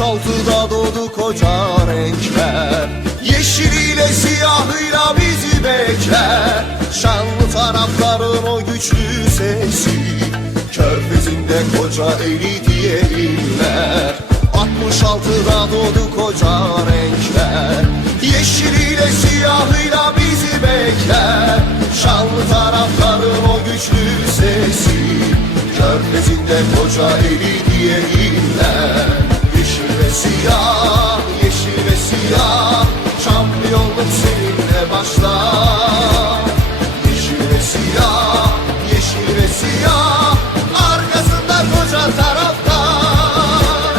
66'da doğdu koca renkler Yeşiliyle siyahıyla bizi bekler. Şanlı tarafların o güçlü sesi Körfezinde koca eli diye inler 66'da doğdu koca renkler Yeşiliyle siyahıyla bizi bekler. Şanlı tarafların o güçlü sesi Körfezinde koca eli diye başla. Yeşil ve siyah, yeşil ve siyah Arkasında koca taraftar.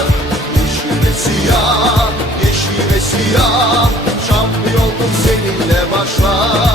Yeşil ve siyah, yeşil ve siyah Şampiyonluk seninle başlar.